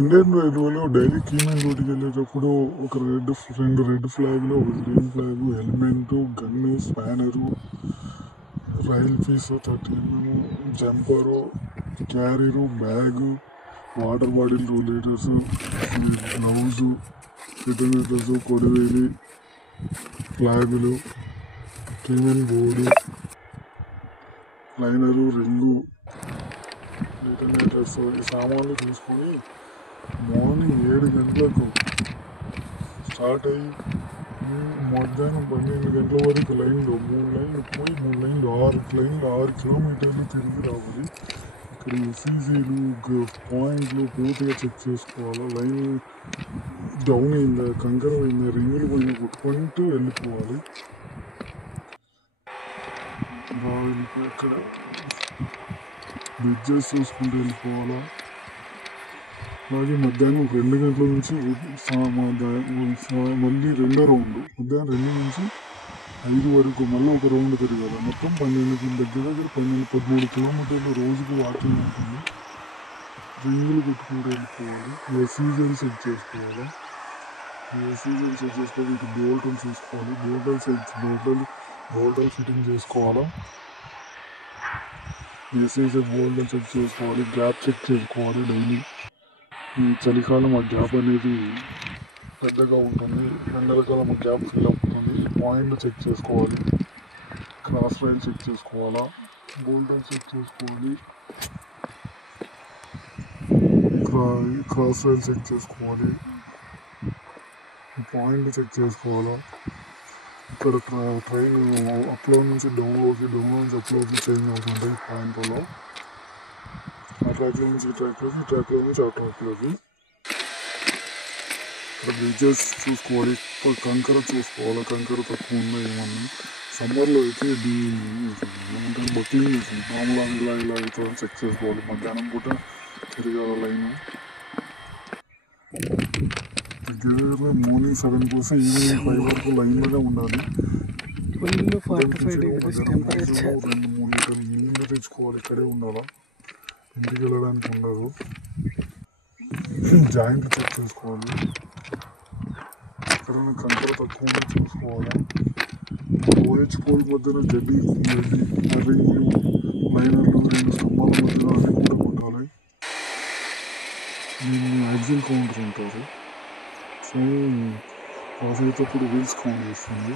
Indian రైల్వేలో daily కీమెన్ డ్యూటీకి వెళ్ళేటప్పుడు రెండు రెడ్ ఫ్లాగ్లు, ఒక green flag, helmet, gun, spanner, rail fusee 30 jumper, carrier, bag, water bottle 2 litres, gloves, detonators, కొడవేలి, ఫ్లాగులు, keyman board, liner, ring, detonators, ఈ సామాన్లు తీసుకొని మార్నింగ్ 7 గంటలకు స్టార్ట్ అయ్యి మధ్యాహ్నం 12 గంటల వరకు లైన్లో 3 లైన్లు పోయి 3 లైన్లు 6 కిలోమీటర్లు తిరిగి రావాలి. ఇక్కడ ఎస్ఈజీలు పాయింట్లు పూర్తిగా చెక్ చేసుకోవాలా. లైన్ డౌన్ అయిందా, కంకర అయిందా, రింగులు పోయినా కొట్టుకుంటూ వెళ్ళిపోవాలి. ఇక్కడ బ్రిడ్జెస్ చూసుకుంటూ వెళ్ళిపోవాలా. అలాగే మధ్యాహ్నం 2 గంటల నుంచి మళ్ళీ రెండో రౌండ్, మధ్యాహ్నం 2 నుంచి 5 వరకు మళ్ళీ ఒక రౌండ్ తిరగాలి. మొత్తం 12 దగ్గర 13 కిలోమీటర్లు రోజుకు వాకింగ్ ఉంటుంది. రింగులు కొట్టుకుంటూ వెళ్ళిపోవాలి. ఎస్ఈజీలు చెక్ చేసుకోవాలి. ఎస్ఈజీలు చెక్ చేసుకోవాలి. ఇటు బోల్ట్లు చూసుకోవాలి. బోల్టల్ ఫిట్టింగ్ చేసుకోవాలా. ఎస్ఈజీ బోల్టల్ చెక్ చేసుకోవాలి. గ్యాప్ చెక్ చేసుకోవాలి డైలీ. ఈ చలికాలం ఆ గ్యాప్ అనేది పెద్దగా ఉంటుంది, ఎండాకాలం ఆ గ్యాప్ ఫిల్ అవుతుంది. పాయింట్లు చెక్ చేసుకోవాలి. క్రాస్ రైల్ చెక్ చేసుకోవాలా. బోల్టల్ చెక్ చేసుకోవాలి. క్రాస్ రైల్ చెక్ చేసుకోవాలి. పాయింట్లు చెక్ చేసుకోవాలా. ఇక్కడ ట్రైన్ అప్లో నుంచి డౌన్లోకి, డౌన్లో నుంచి అప్లోకి చేంజ్ అవుతుంటాయి పాయింట్లో. ఆ ట్రాక్లో నుంచి ఈ ట్రాక్లోకి, ఈ ట్రాక్లో నుంచి ఆ ట్రాక్లోకి. ఇక్కడ బ్రిడ్జెస్ చూసుకోవాలి. కంకర చూసుకోవాలి. కంకర తక్కువ ఉన్నాయి ఏమన్నా. సమ్మర్లో అయితే ఇది ఏమంటారు బక్లింగ్ అవుతుంది. మామూలుగా ఇలా అవుతుందని చెక్ చేసుకోవాలి. మధ్యాహ్నం పూట తిరగాల లైన్. దగ్గర మార్నింగ్ 7 కోసం ఈవినింగ్ 5 వరకు లైన్లోనే ఉండాలి. 45 degrees టెంపరేచర్. 2-3 లీటర్లు నీళ్ళు తెచ్చుకోవాలి. ఇక్కడే ఉండాలా, ఇంటికి వెళ్ళడానికి ఉండదు. జాయింట్లు చెక్ చేసుకోవాలి. ఎక్కడైనా కంకర తక్కువ ఉంటే చూసుకోవాలి. ఓహెచ్ పోల్ మధ్యన గడ్డి రింగ్లు, లైనర్లు, 2 స్తంభాల మధ్యన అన్ని కూడా కొట్టాలి. దీన్ని యాక్సిల్ కౌంటర్ ఉంటారు. సో పాస్ అయ్యేటప్పుడు వీల్స్ కౌంట్ చేస్తుంది.